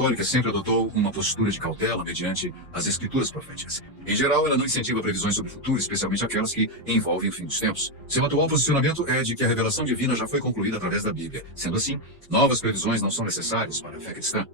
Católica sempre adotou uma postura de cautela mediante as escrituras proféticas. Em geral, ela não incentiva previsões sobre o futuro, especialmente aquelas que envolvem o fim dos tempos. Seu atual posicionamento é de que a revelação divina já foi concluída através da Bíblia. Sendo assim, novas previsões não são necessárias para a fé cristã.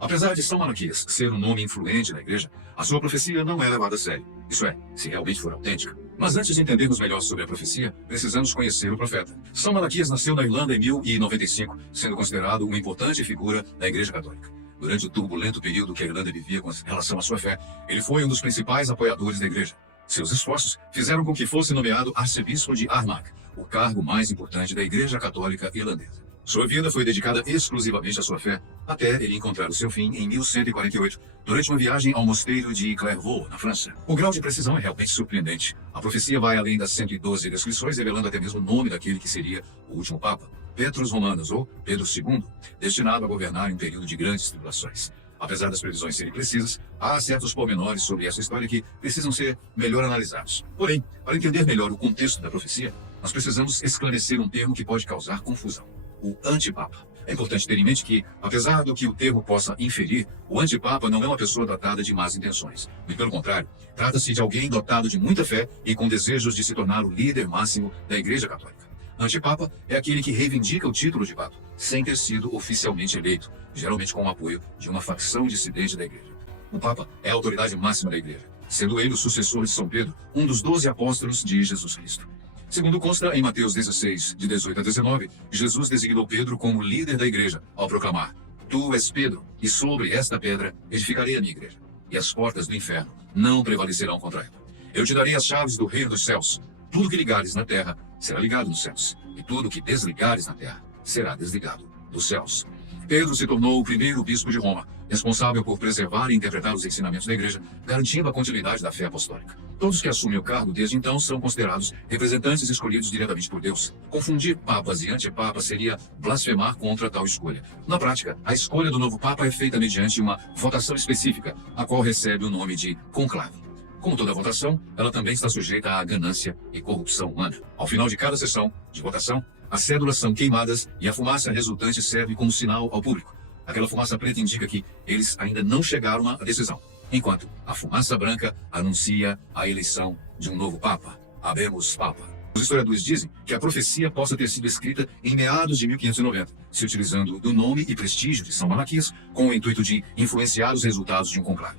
Apesar de São Malaquias ser um nome influente na igreja, a sua profecia não é levada a sério. Isso é, se realmente for autêntica. Mas antes de entendermos melhor sobre a profecia, precisamos conhecer o profeta. São Malaquias nasceu na Irlanda em 1095, sendo considerado uma importante figura da Igreja Católica. Durante o turbulento período que a Irlanda vivia com relação à sua fé, ele foi um dos principais apoiadores da igreja. Seus esforços fizeram com que fosse nomeado arcebispo de Armagh, o cargo mais importante da Igreja Católica irlandesa. Sua vida foi dedicada exclusivamente à sua fé, até ele encontrar o seu fim em 1148, durante uma viagem ao mosteiro de Clairvaux, na França. O grau de precisão é realmente surpreendente. A profecia vai além das 112 descrições, revelando até mesmo o nome daquele que seria o último Papa, Petrus Romanus, ou Pedro II, destinado a governar em um período de grandes tribulações. Apesar das previsões serem precisas, há certos pormenores sobre essa história que precisam ser melhor analisados. Porém, para entender melhor o contexto da profecia, nós precisamos esclarecer um termo que pode causar confusão: o antipapa. É importante ter em mente que, apesar do que o termo possa inferir, o antipapa não é uma pessoa dotada de más intenções. Muito pelo contrário, trata-se de alguém dotado de muita fé e com desejos de se tornar o líder máximo da Igreja Católica. Antipapa é aquele que reivindica o título de papa, sem ter sido oficialmente eleito, geralmente com o apoio de uma facção dissidente da Igreja. O papa é a autoridade máxima da Igreja, sendo ele o sucessor de São Pedro, um dos 12 apóstolos de Jesus Cristo. Segundo consta em Mateus 16, de 18 a 19, Jesus designou Pedro como líder da igreja, ao proclamar: Tu és Pedro, e sobre esta pedra edificarei a minha igreja, e as portas do inferno não prevalecerão contra ela. Eu te darei as chaves do reino dos céus. Tudo que ligares na terra será ligado nos céus, e tudo que desligares na terra será desligado dos céus. Pedro se tornou o primeiro bispo de Roma, responsável por preservar e interpretar os ensinamentos da igreja, garantindo a continuidade da fé apostólica. Todos que assumem o cargo desde então são considerados representantes escolhidos diretamente por Deus. Confundir papas e antipapas seria blasfemar contra tal escolha. Na prática, a escolha do novo papa é feita mediante uma votação específica, a qual recebe o nome de conclave. Como toda votação, ela também está sujeita à ganância e corrupção humana. Ao final de cada sessão de votação, as cédulas são queimadas e a fumaça resultante serve como sinal ao público. Aquela fumaça preta indica que eles ainda não chegaram à decisão, enquanto a fumaça branca anuncia a eleição de um novo Papa. Habemus Papa. Os historiadores dizem que a profecia possa ter sido escrita em meados de 1590, se utilizando do nome e prestígio de São Malaquias com o intuito de influenciar os resultados de um conclave.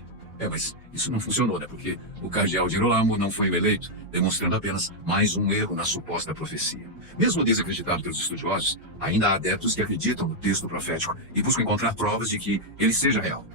Mas isso não funcionou, né? Porque o cardeal Girolamo não foi eleito, demonstrando apenas mais um erro na suposta profecia. Mesmo desacreditado pelos estudiosos, ainda há adeptos que acreditam no texto profético e buscam encontrar provas de que ele seja real.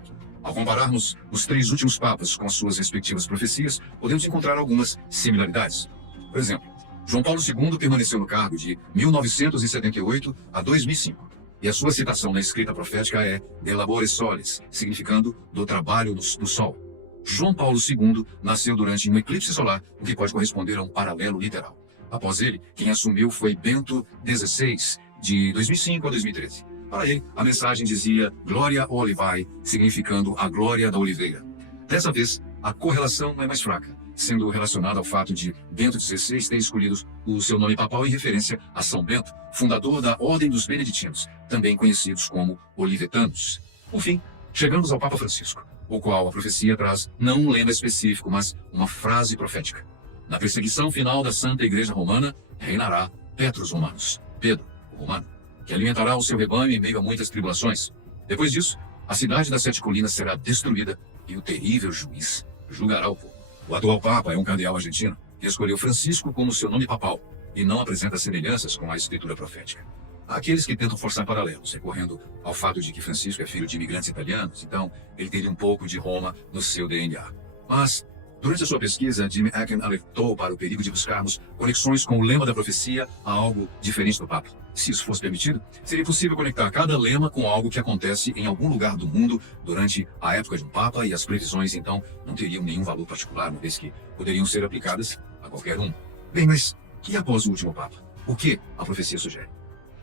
Ao compararmos os três últimos papas com as suas respectivas profecias, podemos encontrar algumas similaridades. Por exemplo, João Paulo II permaneceu no cargo de 1978 a 2005. E a sua citação na escrita profética é de labores solis, significando do trabalho do sol. João Paulo II nasceu durante um eclipse solar, o que pode corresponder a um paralelo literal. Após ele, quem assumiu foi Bento XVI, de 2005 a 2013. Para ele, a mensagem dizia Gloria Olivae, significando a glória da oliveira. Dessa vez, a correlação é mais fraca, sendo relacionada ao fato de Bento XVI ter escolhido o seu nome papal em referência a São Bento, fundador da Ordem dos Beneditinos, também conhecidos como Olivetanos. Por fim, chegamos ao Papa Francisco, o qual a profecia traz não um lema específico, mas uma frase profética. Na perseguição final da Santa Igreja Romana, reinará Petrus Romanus, Pedro, o Romano, que alimentará o seu rebanho em meio a muitas tribulações. Depois disso, a cidade das Sete Colinas será destruída e o terrível juiz julgará o povo. O atual Papa é um cardeal argentino que escolheu Francisco como seu nome papal e não apresenta semelhanças com a escritura profética. Há aqueles que tentam forçar paralelos, recorrendo ao fato de que Francisco é filho de imigrantes italianos, então ele teria um pouco de Roma no seu DNA. Mas, durante a sua pesquisa, Jimmy Akin alertou para o perigo de buscarmos conexões com o lema da profecia a algo diferente do Papa. Se isso fosse permitido, seria possível conectar cada lema com algo que acontece em algum lugar do mundo durante a época de um Papa, e as previsões, então, não teriam nenhum valor particular, uma vez que poderiam ser aplicadas a qualquer um. Bem, mas e após o último Papa? O que a profecia sugere?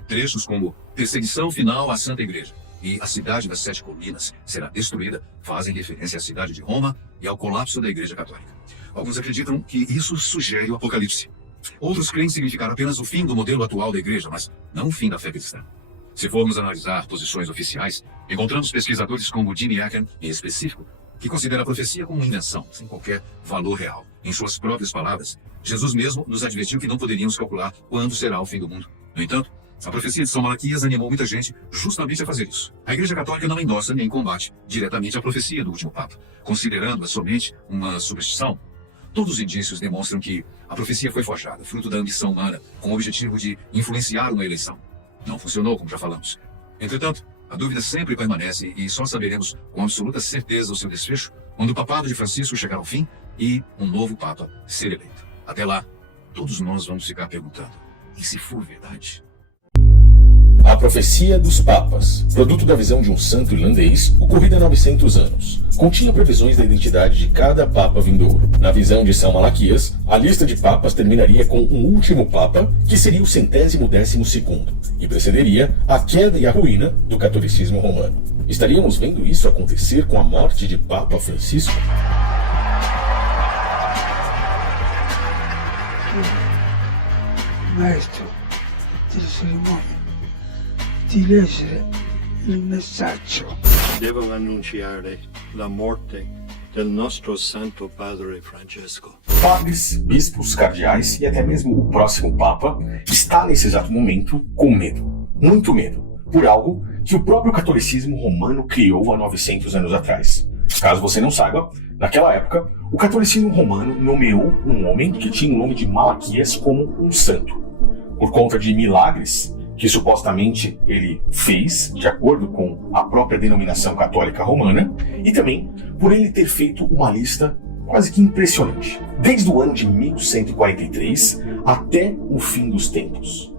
Trechos como perseguição final à Santa Igreja e a cidade das Sete Colinas será destruída fazem referência à cidade de Roma e ao colapso da Igreja Católica. Alguns acreditam que isso sugere o Apocalipse. Outros creem significar apenas o fim do modelo atual da Igreja, mas não o fim da fé cristã. Se formos analisar posições oficiais, encontramos pesquisadores como Jimmy Akin, em específico, que considera a profecia como uma invenção, sem qualquer valor real. Em suas próprias palavras, Jesus mesmo nos advertiu que não poderíamos calcular quando será o fim do mundo. No entanto, a profecia de São Malaquias animou muita gente justamente a fazer isso. A Igreja Católica não endossa nem combate diretamente a profecia do último Papa, considerando-a somente uma superstição. Todos os indícios demonstram que a profecia foi forjada, fruto da ambição humana, com o objetivo de influenciar uma eleição. Não funcionou, como já falamos. Entretanto, a dúvida sempre permanece e só saberemos com absoluta certeza o seu desfecho quando o papado de Francisco chegar ao fim e um novo Papa ser eleito. Até lá, todos nós vamos ficar perguntando, e se for verdade? A Profecia dos Papas, produto da visão de um santo irlandês, ocorrida há 900 anos, continha previsões da identidade de cada Papa vindouro. Na visão de São Malaquias, a lista de papas terminaria com um último Papa, que seria o 112º, e precederia a queda e a ruína do catolicismo romano. Estaríamos vendo isso acontecer com a morte de Papa Francisco? Maestro delle cerimonie, di leggere il messaggio. Devo annunciare la morte del nostro Santo Padre Francesco. Padres, bispos, cardeais e até mesmo o próximo Papa está nesse exato momento com medo, muito medo, por algo que o próprio catolicismo romano criou há 900 anos atrás. Caso você não saiba, naquela época, o catolicismo romano nomeou um homem que tinha o nome de Malaquias como um santo, por conta de milagres que supostamente ele fez, de acordo com a própria denominação católica romana, e também por ele ter feito uma lista quase que impressionante, desde o ano de 1143 até o fim dos tempos.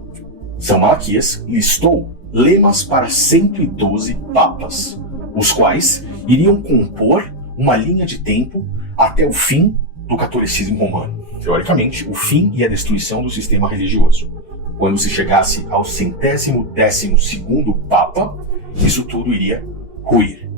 São Malaquias listou lemas para 112 papas, os quais iriam compor uma linha de tempo até o fim do catolicismo romano. Teoricamente, o fim e a destruição do sistema religioso. Quando se chegasse ao 112º Papa, isso tudo iria ruir.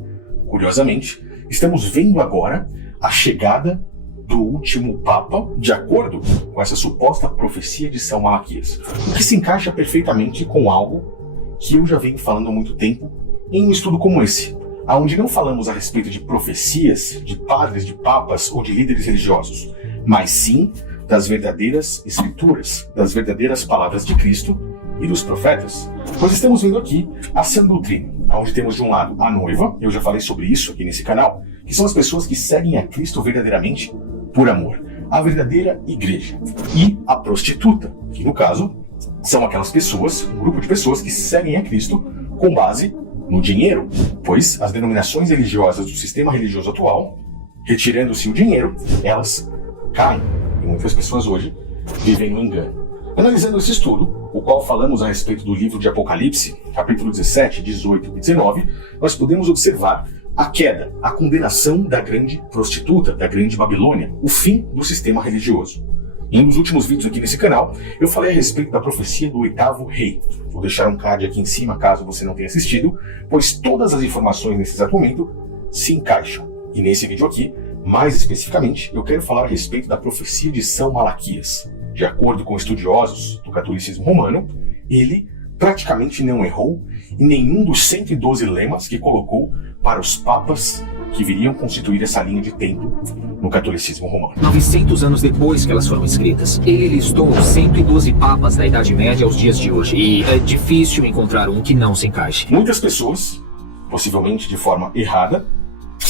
Curiosamente, estamos vendo agora a chegada do último Papa, de acordo com essa suposta profecia de São Malaquias, o que se encaixa perfeitamente com algo que eu já venho falando há muito tempo em um estudo como esse, onde não falamos a respeito de profecias, de padres, de papas ou de líderes religiosos, mas sim das verdadeiras escrituras, das verdadeiras palavras de Cristo e dos profetas. Nós estamos vendo aqui a sã doutrina, onde temos de um lado a noiva, eu já falei sobre isso aqui nesse canal, que são as pessoas que seguem a Cristo verdadeiramente por amor, a verdadeira igreja, e a prostituta, que no caso são aquelas pessoas, um grupo de pessoas que seguem a Cristo com base no dinheiro, pois as denominações religiosas do sistema religioso atual, retirando-se o dinheiro, elas caem. E muitas pessoas hoje vivem no engano. Analisando esse estudo, o qual falamos a respeito do livro de Apocalipse, capítulo 17, 18 e 19, nós podemos observar a queda, a condenação da grande prostituta, da grande Babilônia, o fim do sistema religioso. Em um dos últimos vídeos aqui nesse canal, eu falei a respeito da profecia do 8º rei. Vou deixar um card aqui em cima caso você não tenha assistido, pois todas as informações nesse exato momento se encaixam. E nesse vídeo aqui, mais especificamente, eu quero falar a respeito da profecia de São Malaquias. De acordo com estudiosos do catolicismo romano, ele praticamente não errou em nenhum dos 112 lemas que colocou para os papas que viriam constituir essa linha de tempo no catolicismo romano. 900 anos depois que elas foram escritas, ele listou 112 papas da Idade Média aos dias de hoje, e é difícil encontrar um que não se encaixe. Muitas pessoas, possivelmente de forma errada,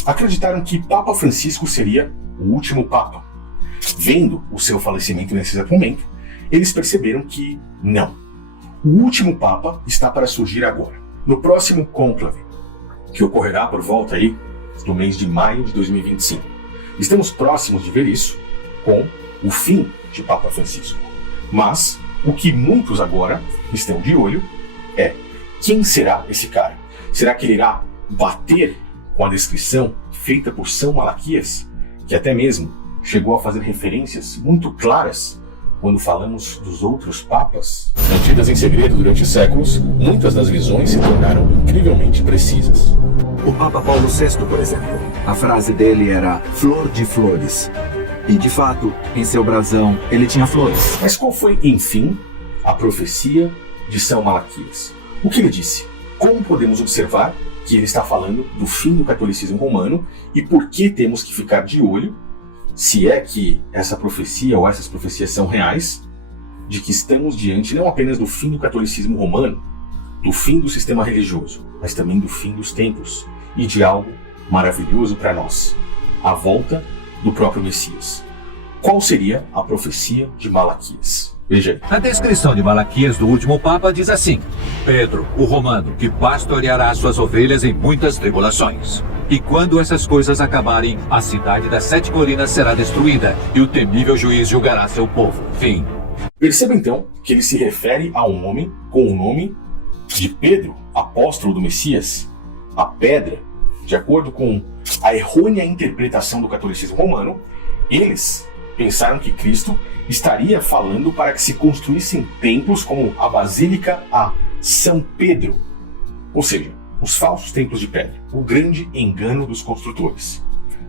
acreditaram que Papa Francisco seria o último Papa. Vendo o seu falecimento nesse exato momento, eles perceberam que não. O último Papa está para surgir agora, no próximo conclave, que ocorrerá por volta aí do mês de maio de 2025. Estamos próximos de ver isso com o fim de Papa Francisco. Mas o que muitos agora estão de olho é: quem será esse cara? Será que ele irá bater com a descrição feita por São Malaquias, que até mesmo chegou a fazer referências muito claras quando falamos dos outros papas? Mantidas em segredo durante séculos, muitas das visões se tornaram incrivelmente precisas. O Papa Paulo VI, por exemplo, a frase dele era "flor de flores". E, de fato, em seu brasão, ele tinha flores. Mas qual foi, enfim, a profecia de São Malaquias? O que ele disse? Como podemos observar que ele está falando do fim do catolicismo romano e por que temos que ficar de olho, se é que essa profecia ou essas profecias são reais, de que estamos diante não apenas do fim do catolicismo romano, do fim do sistema religioso, mas também do fim dos tempos e de algo maravilhoso para nós, a volta do próprio Messias. Qual seria a profecia de Malaquias? Veja aí. A descrição de Malaquias do último Papa diz assim: Pedro, o romano, que pastoreará suas ovelhas em muitas tribulações. E quando essas coisas acabarem, a cidade das 7 colinas será destruída, e o temível juiz julgará seu povo. Fim. Perceba então que ele se refere a um homem com o nome de Pedro, apóstolo do Messias, a pedra. De acordo com a errônea interpretação do catolicismo romano, eles pensaram que Cristo estaria falando para que se construíssem templos como a Basílica a São Pedro, ou seja, os falsos templos de pedra, o grande engano dos construtores.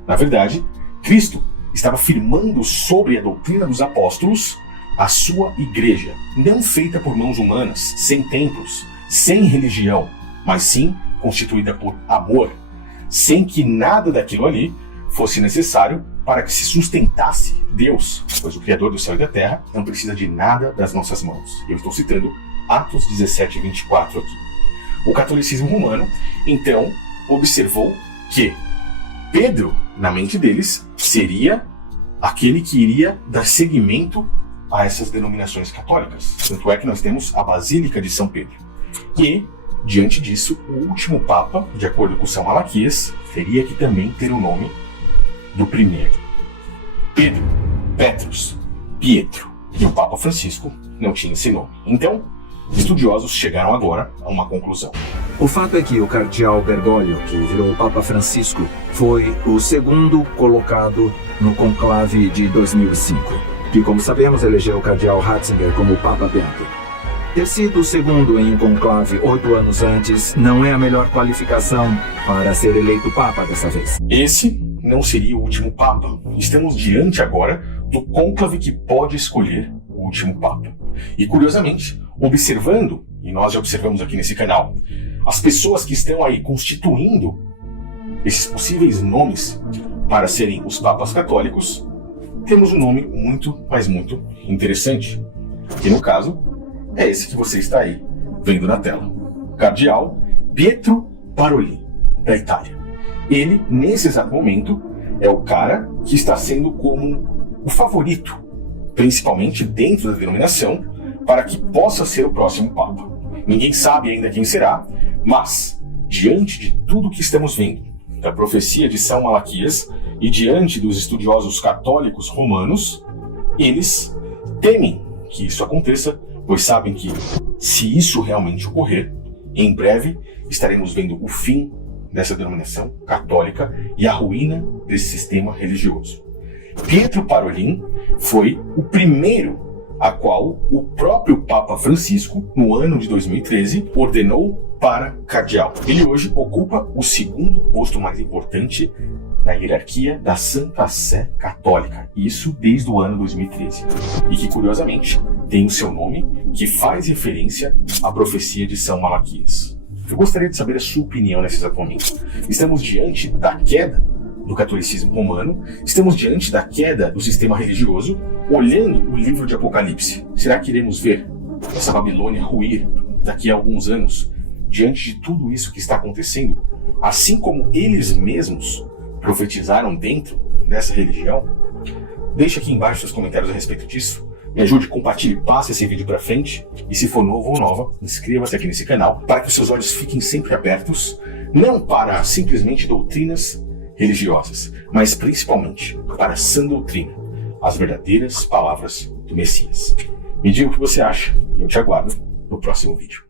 Na verdade, Cristo estava firmando sobre a doutrina dos apóstolos a sua igreja, não feita por mãos humanas, sem templos, sem religião, mas sim constituída por amor, sem que nada daquilo ali fosse necessário para que se sustentasse Deus, pois o Criador do céu e da terra não precisa de nada das nossas mãos. Eu estou citando Atos 17, 24 aqui. O catolicismo romano, então, observou que Pedro, na mente deles, seria aquele que iria dar seguimento a essas denominações católicas. Tanto é que nós temos a Basílica de São Pedro. E, diante disso, o último Papa, de acordo com São Malaquias, teria que também ter o nome do primeiro. Pedro, Petrus, Pietro. E o Papa Francisco não tinha esse nome. Então, estudiosos chegaram agora a uma conclusão. O fato é que o cardeal Bergoglio, que virou o Papa Francisco, foi o segundo colocado no conclave de 2005, que, como sabemos, elegeu o cardeal Ratzinger como Papa Bento. Ter sido o segundo em um conclave 8 anos antes não é a melhor qualificação para ser eleito Papa dessa vez. Esse não seria o último Papa. Estamos diante agora do conclave que pode escolher o último Papa. E curiosamente, observando, e nós já observamos aqui nesse canal, as pessoas que estão aí constituindo esses possíveis nomes para serem os Papas católicos, temos um nome muito, mas muito interessante, que no caso é esse que você está aí vendo na tela. Cardeal Pietro Parolin, da Itália. Ele, nesse exato momento, é o cara que está sendo como o favorito, principalmente dentro da denominação, para que possa ser o próximo Papa. Ninguém sabe ainda quem será, mas, diante de tudo que estamos vendo, da profecia de São Malaquias e diante dos estudiosos católicos romanos, eles temem que isso aconteça, pois sabem que, se isso realmente ocorrer, em breve estaremos vendo o fim dessa denominação católica e a ruína desse sistema religioso. Pietro Parolin foi o primeiro a qual o próprio Papa Francisco, no ano de 2013, ordenou para cardeal. Ele hoje ocupa o segundo posto mais importante na hierarquia da Santa Sé Católica, isso desde o ano 2013, e que, curiosamente, tem o seu nome que faz referência à profecia de São Malaquias. Eu gostaria de saber a sua opinião nesse exato momento. Estamos diante da queda do catolicismo romano, estamos diante da queda do sistema religioso, olhando o livro de Apocalipse. Será que iremos ver essa Babilônia ruir daqui a alguns anos, diante de tudo isso que está acontecendo, assim como eles mesmos profetizaram dentro dessa religião? Deixe aqui embaixo seus comentários a respeito disso. Me ajude, compartilhe, passe esse vídeo para frente. E se for novo ou nova, inscreva-se aqui nesse canal para que os seus olhos fiquem sempre abertos, não para simplesmente doutrinas religiosas, mas principalmente para a sã doutrina, as verdadeiras palavras do Messias. Me diga o que você acha e eu te aguardo no próximo vídeo.